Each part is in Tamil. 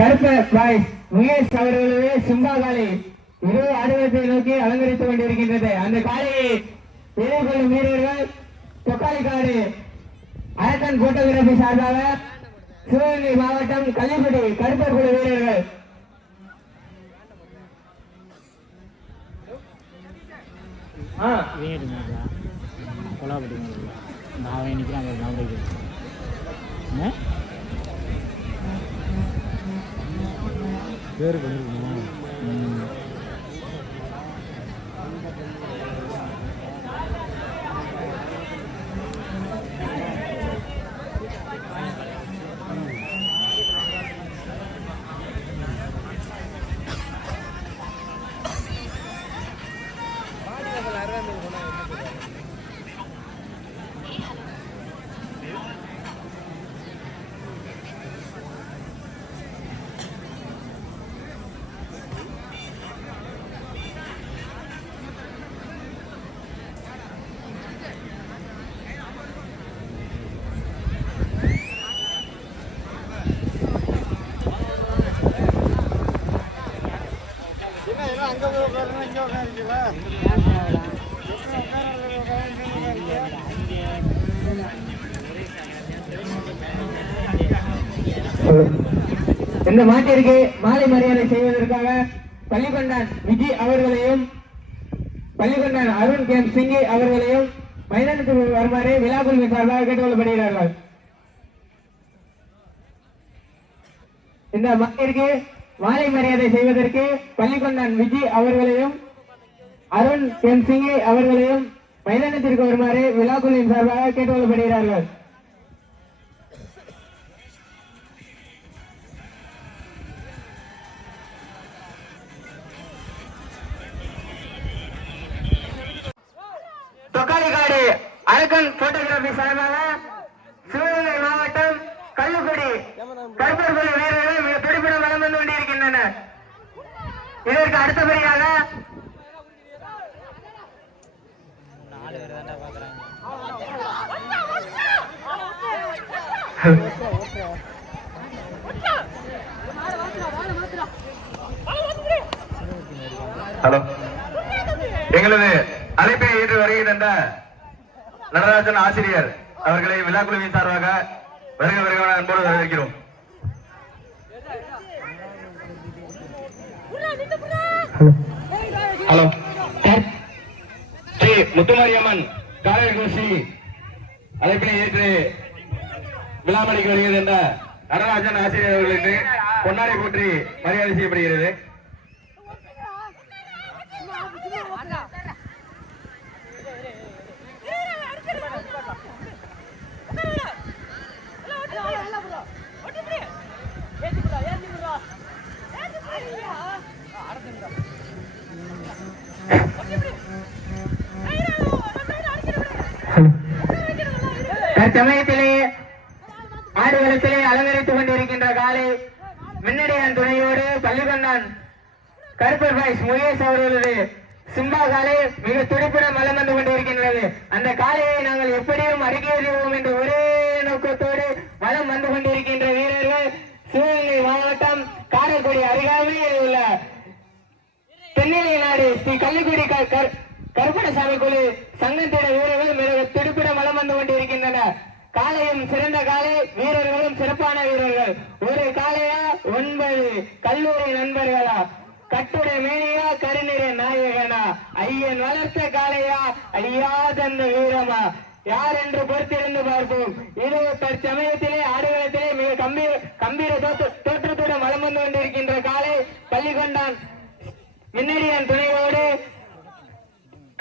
கருப்பு பாய்ஸ் முகேஷ் அவர்களே சிம்பா காலை இரு ஆடுகளத்தை நோக்கி அலங்கரித்துக் கொண்டிருக்கின்றது. அந்த காலையை எதிர்கொள்ளும் வீரர்கள் தொக்காலிக்காடு அரக்கன் போட்டோகிராபி சார்பாக சிவகங்கை மாவட்டம் கள்ளிக்குடி கருப்பர் குழு வீரர்கள். பேரு பண்ணிருக்கோம். இந்த மாட்டிற்கு மாலை மரியாதை செய்வதற்காக பள்ளிக்கொண்டான் விஜய் அவர்களையும் பள்ளிக்கொண்டான் அருண் கேம் சிங்கி அவர்களையும் மைதானத்தில் வருமாறு விழா குழுமி சார்பாக கேட்டுக்கொள்ளப்படுகிறார்கள். இந்த மாட்டிற்கு மாலை மரியாதை செய்வதற்கு பள்ளிக்கொண்டான் விஜய் அவர்களையும் அருண் கேம் சிங்கி அவர்களையும் மைதானத்திற்கு வருமாறு விழா குழுமி சார்பாக கேட்டுக்கொள்ளப்படுகிறார்கள். தொக்காலிக்காடு அரக்கன் போட்டோகிராபி சார்பாக சிவகங்கை மாவட்டம் கள்ளிக்குடி கருப்பர் குழு வீரர்கள் மிக துடிப்புடன் வலம் வந்து கொண்டிருக்கின்றனர். இதற்கு அடுத்தபடியாக ஹலோ, எங்களது அழைப்பை ஏற்று வருகின்ற நடராஜன் ஆசிரியர் அவர்களை விழா குழுவின் சார்பாக வருக வருக அன்போடு வரவேற்கிறோம். ஹலோ, ஸ்ரீ முத்துமாரியம்மன் காரைக்குடி அழைப்பினை ஏற்று விழாமணிக்கு வருகின்ற நடராஜன் ஆசிரியர் அவர்களுக்கு பொன்னாடை போற்றி மரியாதை செய்யப்படுகிறது. தற்சமயத்திலே ஆடுகளத்திலே அலங்கரித்துக் கொண்டிருக்கின்ற காலை மின்னடியான் துணையோடு பள்ளிக்கொண்டான் கருப்பர் பாய்ஸ் முகேஷ் அவர்களது சிம்பா காலை மிக துடிப்புடன் வலம் வந்து கொண்டிருக்கின்றது. அந்த காலையை நாங்கள் எப்படியும் அறிக்கையிடுவோம் என்ற ஒரே நோக்கத்தோடு வலம் வந்து கொண்டிருக்கின்ற வீரர்கள் சிவகங்கை மாவட்டம் காரைக்குடி அருகாமையில் உள்ள தென்னிலை நாடு ஸ்ரீ கள்ளிக்குடி கருப்பணசாமி குழு சங்கத்திட வீரர்கள் மிக துடிப்புடன் வலம் வந்து கொண்டிருக்கின்றனர். காலையும் சிறந்த காலை, வீரர்களும் சிறப்பான வீரர்கள். ஒரு காலையா 9 கல்லூரி நண்பர்களா, கட்டுரை மேனியா, கருநிற நாயகனா, ஐயன் வளர்த்த காலையா, ஐயா தந்த வீரமா, யார் என்று பொறுத்திருந்து பார்ப்போம். இது தற்சமயத்திலே ஆடுகளத்திலே மிக கம்பீர தோற்றத்துடன் வலம் வந்து கொண்டிருக்கின்ற காலை பள்ளிக்கொண்டான் மின்னடியான் துணையோடு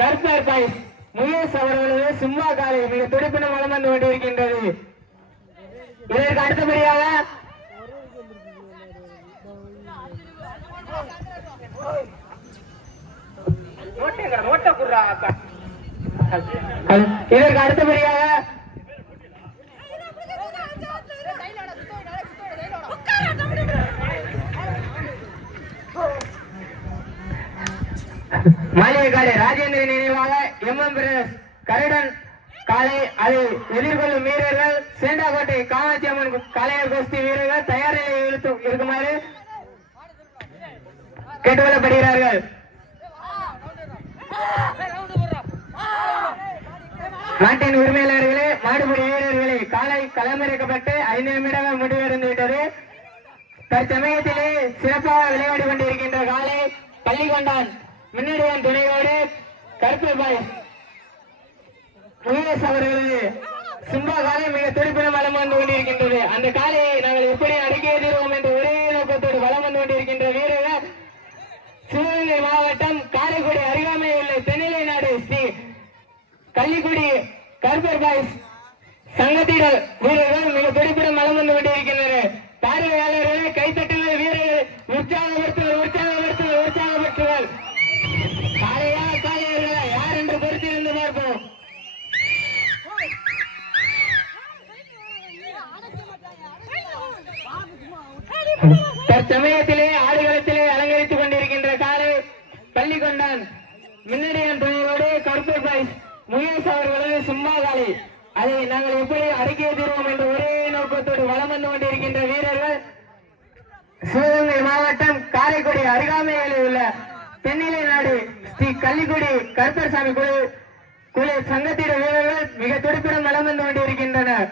கருப்பர் பாய்ஸ் முகேஷ் அவர்களது சிம்பா காலை மிக துடிப்புடன் வலம் வந்து கொண்டிருக்கின்றது. இதற்கு அடுத்தபடியாக இதற்கு அடுத்தபடியாக மாளிகைக்காடு ராஜேந்திரன் நினைவாக எம்.எம். பிரதர்ஸ் கருடன் காலை அதை எதிர்கொள்ளும் வீரர்கள் சேண்டாக்கோட்டை காமாட்சி அம்மன் காளையர் கோஷ்டி வீரர்கள் தயார் நிலையில் இருக்குமாறு கேட்டுக்கொள்ளப்படுகிறார்கள். நாட்டின் உரிமையாளர்களே, மாடுபிடி வீரர்களே, காலை களமிறக்கப்பட்டு 5 நிமிடங்கள் முடிவடைந்து விட்டது. தற்சமயத்திலே சிறப்பாக விளையாடி கொண்டிருக்கின்ற காலை பள்ளிகொண்டான் முன்னணியின் துணையோடு கருப்பு பாய்ஸ் முயேஷ் அவர்களது சிம்பா காலை மிக துடிப்புடன் வலம் வந்து கொண்டிருக்கின்றது. அந்த காலையை நாங்கள் எப்படி அடக்கி எதிர்வோம் என்ற ஒரே நோக்கத்தோடு வலம் வந்து கொண்டிருக்கின்ற வீரர்கள் சிவகங்கை மாவட்டம் காரைக்குடி அருகாமையில் உள்ள தென்னிலை நாடு ஸ்ரீ கள்ளிக்குடி கருப்பர் பாய்ஸ் சங்கத்திட வீரர்கள் மிக துடிப்புடன் வலம் வந்து கொண்டிருக்கின்றனர். பார்வையாளர்களை கைத்தட்டுங்கள், வீரர்கள் உற்சாகப்படுத்துங்கள், உற்சாகப்படுத்துங்கள், உற்சாகப்படுத்துங்கள். காலையா காலையர்களா யார் என்று பொறுத்திருந்து பார்ப்போம். தற்சமயத்திலே ஆடுகளத்திலே அலங்கரித்துக் கொண்டிருக்கின்ற காலை பள்ளிகொண்டான் முன்னணியின் துணையோடு கருப்பூர் பாய்ஸ் முயேஷ் அவர்களது சும்மா காலை அதை நாங்கள் எப்படி அடக்கிய தீர்வோம் என்ற ஒரே நோக்கத்தோடு வலம் வந்து கொண்டிருக்கின்ற வீரர்கள் சிவகங்கை மாவட்டம் காரைக்குடி அருகாமையில் உள்ள தென்னிலை நாடு ஸ்ரீ கள்ளிக்குடி கருப்பசாமி குழு சங்கத்திட வீரர்கள் மிக துடிப்புடன் வலம் வந்து கொண்டிருக்கின்றனர்.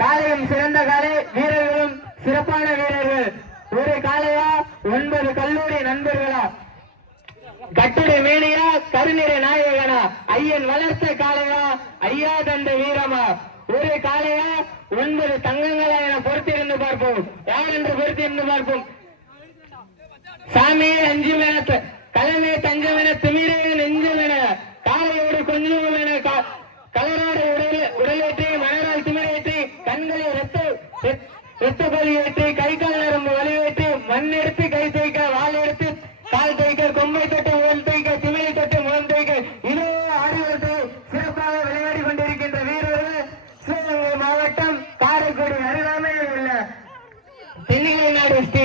காலையும் சிறந்த காலை, வீரர்களும் சிறப்பான வீரர்கள். ஒரு காலையா 9 கல்லூரி நண்பர்களா, கட்டுரை மேனியா, கருநிறை நாயகனா, ஐயன் வளர்த்த காலையா, ஐயா தந்த வீரமா, ஒரு காலையா 9 தங்கங்களா என பொறுத்திருந்து பார்ப்போம். யார் என்று பொறுத்திருந்து பார்ப்போம். சாமியே அஞ்சுமென, கலமே தஞ்சமென, திமிரே நெஞ்சமென, காலையோடு கொஞ்சம் என, கலராடு உடலேற்றி, மணரால் திமிரேற்றி, கண்களில் ரத்த பலியேற்றி, கை கால் நரம்பு வலியேற்றி, மண் எடுத்து கை தைக்க, வால் எடுத்து கால் தைக்க, கொம்பை தொட்டு முகம் தைக்க, திமிரை தொட்டு முகம் தைக்க, இதோ ஆடுகளத்தை சிறப்பாக விளையாடி கொண்டிருக்கின்ற வீரர்கள் சிவகங்கை மாவட்டம் காரைக்குடி அருகாமையில் உள்ள தென்னிலை நாடு ஸ்ரீ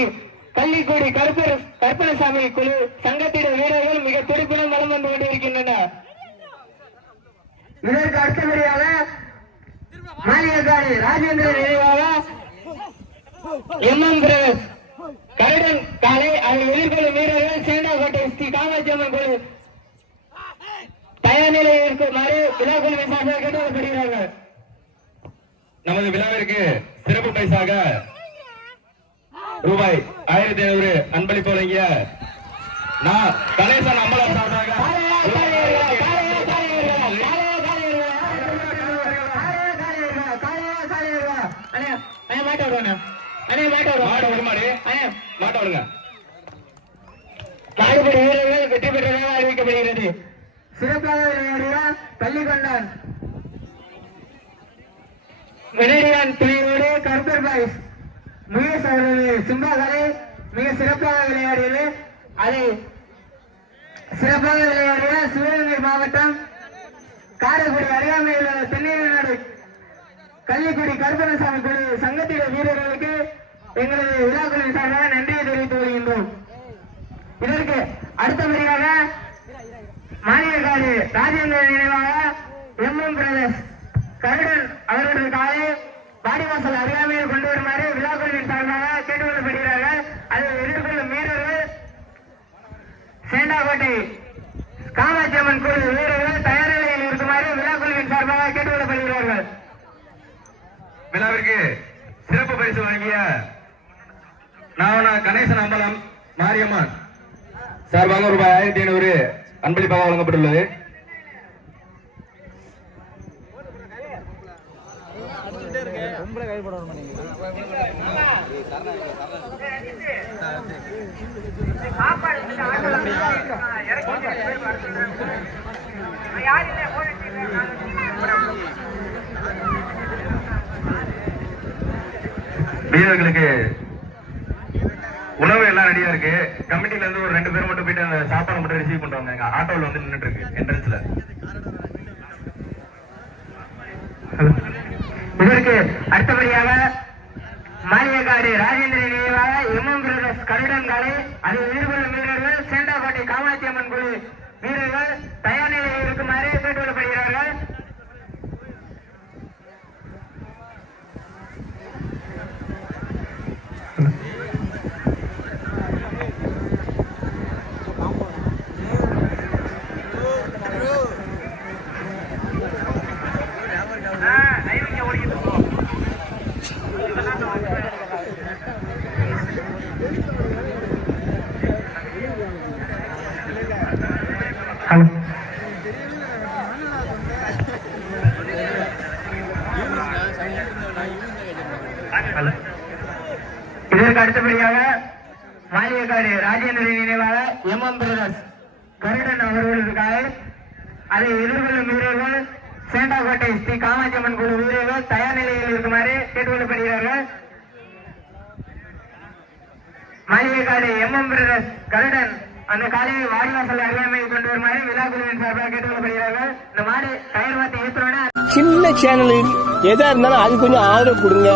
கள்ளிக்குடி கருப்பணசாமி குழு சங்கத்திட வீரர்கள் மிக துடிப்புடன் வலம் வந்து கொண்டிருக்கின்றனர். இதற்கு அடுத்தபடியாக மாளிகைக்காரி ராஜேந்திரன் நினைவாக MM பிரதர்ஸ் கருடன் காலை அதை எதிர்கொள்ளும் வீரர்கள் சேண்டாக்கோட்டை ஸ்ரீ காமாட்சி அம்மன் குழு தயார் நிலையில் இருக்குமாறு விழா குழுவின் சார்பாக கேட்டுக்கொள்ளப்படுகிறார்கள். நமது விழாவிற்கு சிறப்பு பரிசாக ரூபாய் 1500 அன்பளிப்பு வழங்கிய நான் கணேசன் அம்பலம் சார்பாக காரைக்குடி வீரர்கள் வெற்றி பெற்றதாக அறிவிக்கப்படுகிறது. சிறப்பாக விளையாடிய பள்ளிகொண்டான் வெனடியான் துணையோடு கருப்பர் பாய்ஸ் முயேஷ் அவர்களது சிம்பாக்களை மிக சிறப்பாக விளையாடியது. அதை சிறப்பாக விளையாடிய சிவகங்கை மாவட்டம் காரைக்குடி அருகாமையில் உள்ள தென்னிலை நாடு கள்ளிக்குடி கருப்பணசாமி குழு சங்கத்திட வீரர்களுக்கு எங்களது விழாக்குழுவின் சார்பாக நன்றியை தெரிவித்துக் கொள்கின்றோம். இதற்கு அடுத்தபடியாக மாளிகைக்காரி ராஜேந்திரன் நினைவாக MM பிரதர்ஸ் கருடன் அவர்களது காலை வாடிவாசல் அருகாமையில் கொண்டு வருமாறு விழாக்குழுவின் சார்பாக கேட்டுக்கொள்ளப்படுகிறார்கள். அதை எதிர்கொள்ளும் வீரர்கள் சேண்டாக்கோட்டை காமாட்சி அம்மன் குழு வீரர்கள் தயார் நிலையில் இருக்குமாறு விழாக்குழுவின் சார்பாக கேட்டுக்கொள்ளப்படுகிறார்கள். விழாவிற்கு சிறப்பு பரிசு வழங்கிய நாவனா கணேசன் அம்பலம் மாரியம்மன் சார்பாக ரூபாய் 1500 அன்பளிப்பாக வழங்கப்பட்டுள்ளது. வீரர்களுக்கு உணவு எல்லாம் ரெடியா இருக்கு. கமிட்டில இருந்து ஒரு 2 பேர் மட்டும் போயிட்டு அந்த சாப்பாடு மட்டும் ரிசீவ் பண்றாங்க. எங்க ஆட்டோவில் வந்து நின்றுட்டு இருக்கு என்ட்ரன்ஸ்ல. இதற்கு அடுத்தபடியாக மாளிகைக்காரி ராஜேந்திரன் நினைவாக MM பிரதர்ஸ் கருடன் காலை அதை எதிர்கொள்ளும் வீரர்கள் சேண்டாக்கோட்டை காமாட்சி அம்மன் குழு வீரர்கள் தயார் நிலையில் இருக்குமாறு கேட்டுக்கொள்ளப்படுகிறார்கள். ஹலோ இதற்கு அடுத்தபடியாக மாளிகைக்காடு ராஜேந்திரன் நினைவாக எம்எம் பிரதர்ஸ் கருடன் அவர்களுக்காக அதை எதிர்கொள்ளும் வீரர்கள் சேண்டாக்கோட்டை ஸ்ரீ காமாட்சியம்மன் குழு வீரர்கள் தயார் நிலையில் இருக்குமாறு கேட்டுக்கொள்ளப்படுகிறார்கள். மாளிகைக்காடு எம்எம் பிரதர்ஸ் கருடன் அந்த காலையை வாடிவாசல் அருகாமையில் கொண்டு வருமாறு விழா குழுவின் சார்பாக கேட்டுக்கொள்ளப்படுகிறார்கள். இந்த மாடு டயர் மாற்றி ஏற்றுறோன்னா சின்ன சேனல் எதா இருந்தாலும் அது கொஞ்சம் ஆதரவு கொடுங்க.